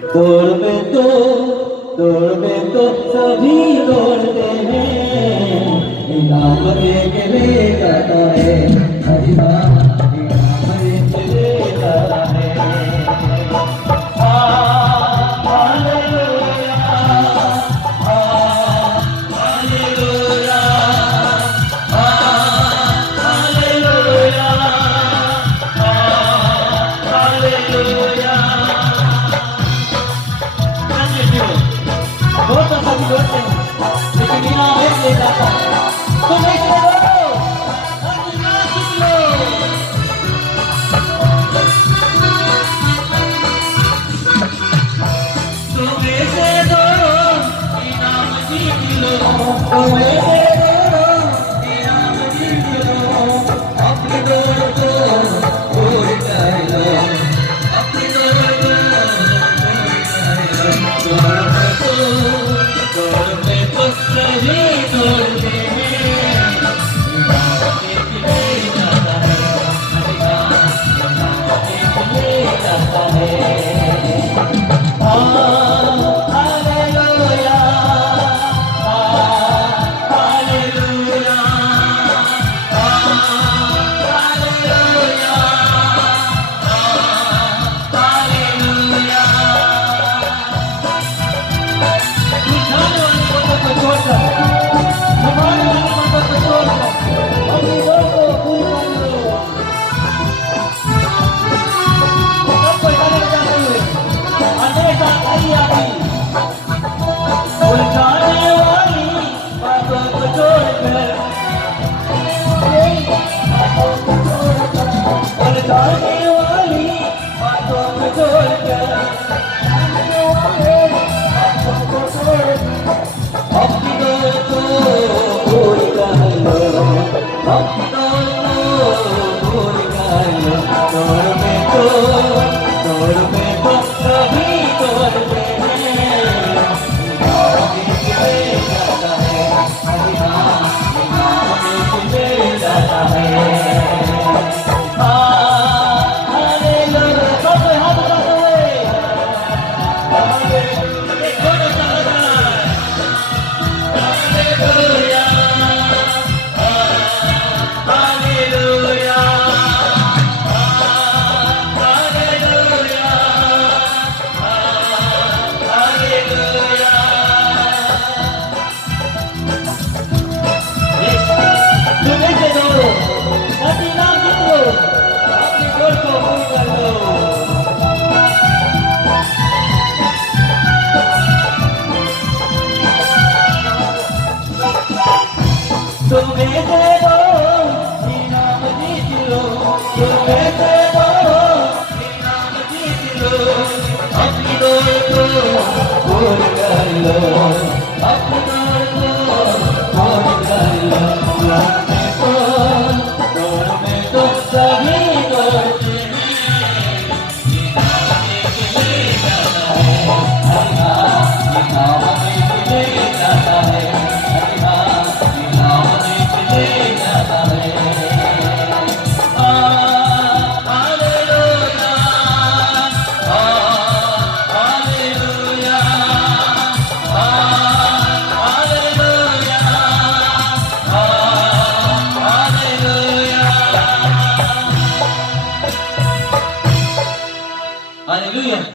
तोड़वे तो सभी तोड़ते हैं, इनाम दे के ले जाता है हरि नाम, इनाम दे के ले जाता है। Hallelujah, hallelujah, hallelujah, hallelujah. बहुत सभी जोड़ते हैं लेकिन इनाम एक ले जाता है। तुम ऐसे बोलो, तुम ऐसे दौड़ो इनाम जीत लो, तुम ऐसे दौड़ो इनाम जीत लो। अपनी दौड़ को पूरी कर लो, अपनी दौड़ को पूरी कर लो। दौड़ में तो सभी दौड़ते हैं, इनाम देख ले जाता है, इनाम देख ले जाता है। Hallelujah, hallelujah, hallelujah, hallelujah. उठाने वाली बातों को छोड़कर, दबाने वाली बातों को छोड़कर अपनी दौड़ को पूरी कर लो। सबको इधर जाते हुए हमेशा आई आती उलझाने वाली बातों को छोड़कर, उलझाने वाली बातों को छोड़कर, अपनी दौड़ को पूरी कर लो, अपनी दौड़ को पूरी कर लो। दौड़ में तो सभी दौड़ते हैं, इनाम देख ले जाता है, इनाम देख ले जाता है। हालेलुया, सब हाथ उठाते हुए एक घोड़ा चलता है। Hallelujah, hallelujah, hallelujah, hallelujah. तुम ऐसे दौड़ो, अपनी नाम जीत लो, अपनी दौड़ को पूरी कर लो। तुम ऐसे दौड़ो इनाम जीत लो, तुम ऐसे दौड़ो इनाम जीत लो। अपनी दौड़ को पूरी कर लो।